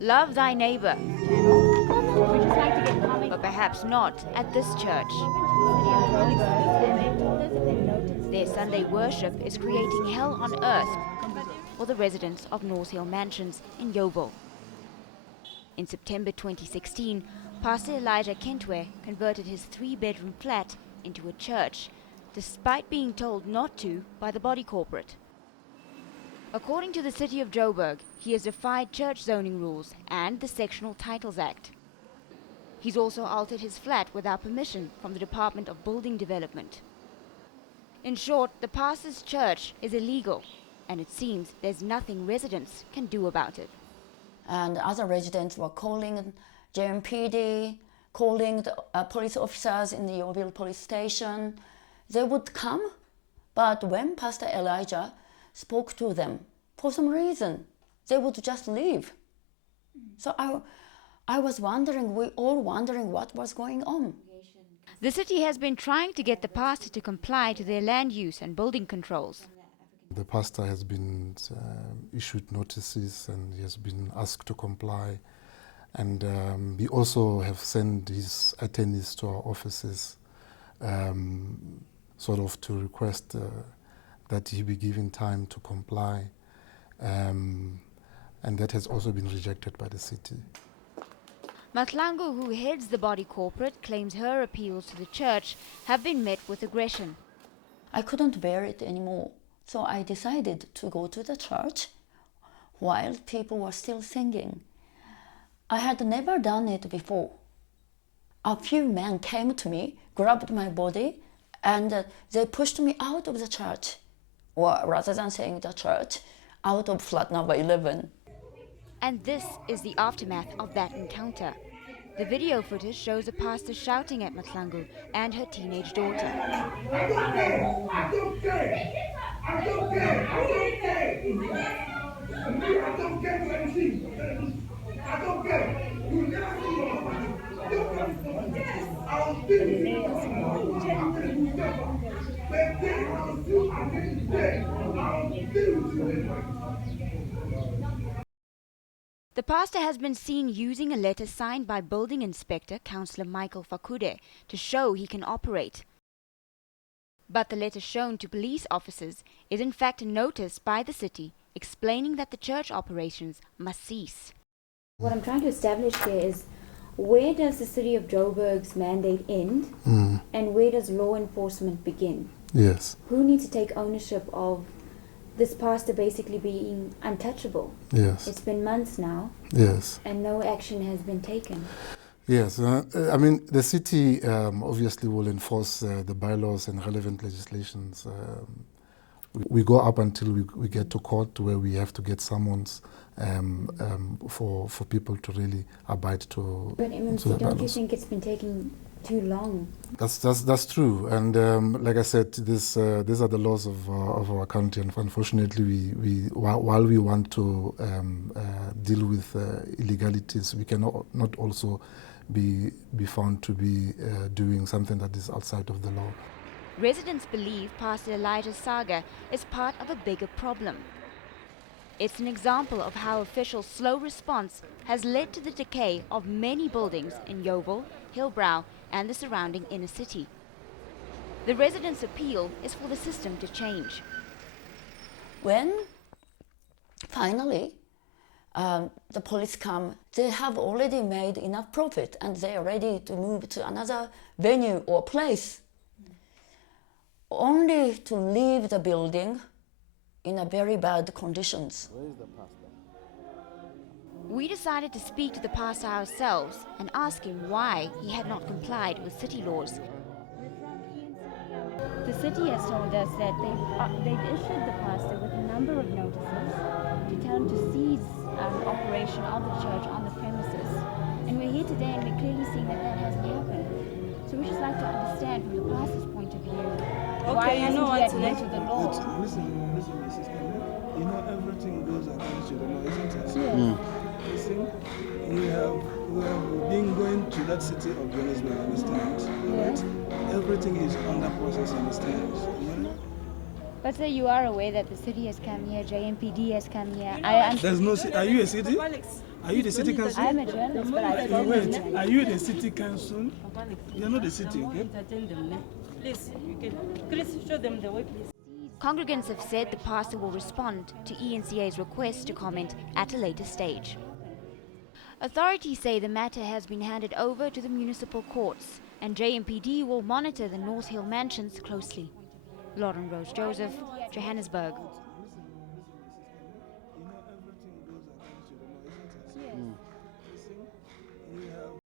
Love thy neighbor. But perhaps not at this church. Their Sunday worship is creating hell on earth for the residents of North Hill Mansions in Yeoville. In September 2016, Pastor Elijah Kentwe converted his 3-bedroom flat into a church, despite being told not to by the body corporate. According to the City of Joburg, he has defied church zoning rules and the Sectional Titles Act. He's also altered his flat without permission from the Department of Building Development. In short, the pastor's church is illegal, and it seems there's nothing residents can do about it. And other residents were calling JMPD, calling the police officers in the Yeoville police station. They would come, but when Pastor Elijah spoke to them, for some reason, they would just leave. So I was wondering, we all wondering what was going on. The city has been trying to get the pastor to comply to their land use and building controls. The pastor has been issued notices and he has been asked to comply. And we also have sent his attorneys to our offices sort of to request that he be given time to comply. And that has also been rejected by the city. Mahlangu, who heads the body corporate, claims her appeals to the church have been met with aggression. I couldn't bear it anymore, so I decided to go to the church while people were still singing. I had never done it before. A few men came to me, grabbed my body, and they pushed me out of the church, or rather than saying the church, out of flat number 11. And this is the aftermath of that encounter. The video footage shows a pastor shouting at Mahlangu and her teenage daughter. I don't care! I don't care! I don't care! I don't care for anything! I don't care! You will never see your mama. Don't come. I will still be here. I will still with you. The pastor has been seen using a letter signed by Building Inspector Councillor Michael Fakude to show he can operate. But the letter shown to police officers is in fact a notice by the city explaining that the church operations must cease. What I'm trying to establish here is, where does the City of Joburg's mandate end and where does law enforcement begin? Yes. Who needs to take ownership of this pastor basically being untouchable? Yes. It's been months now. Yes. And no action has been taken. Yes. I mean, the city obviously will enforce the bylaws and relevant legislations. We go up until we get to court where we have to get summons for people to really abide to. But MMC, don't you think it's been taking too long? That's true, and like I said, these are the laws of our country, and unfortunately, while we want to deal with illegalities, we cannot not also be found to be doing something that is outside of the law. Residents believe Pastor Elijah's saga is part of a bigger problem. It's an example of how official slow response has led to the decay of many buildings in Yeoville, Hillbrow and the surrounding inner city. The residents' appeal is for the system to change. When finally the police come, they have already made enough profit and they are ready to move to another venue or place, only to leave the building in a very bad conditions. Where is the pastor? We decided to speak to the pastor ourselves and ask him why he had not complied with city laws. The city has told us that they've issued the pastor with a number of notices to tell him to cease operation of the church on the premises. And we're here today and we're clearly seeing that that hasn't happened. So we just like to understand from the pastor's point of view, why hasn't he adhered to the law? Listen, my sister. You know everything goes according to the law, isn't it? Yes. Listen, we have been going to that city of Johannesburg, understand? Yes. Right? Everything is under process, understand? Yeah? But sir, you are aware that the city has come here, JMPD has come here. There's no city. Are you a city? Are you the city council? I'm a journalist, but I spoke with Wait, are you the city council? You're not the city, okay? Please, you can. Chris, show them the way, please. Congregants have said the pastor will respond to ENCA's request to comment at a later stage. Authorities say the matter has been handed over to the municipal courts, and JMPD will monitor the North Hill mansions closely. Lorhren-Rose Joseph, Johannesburg.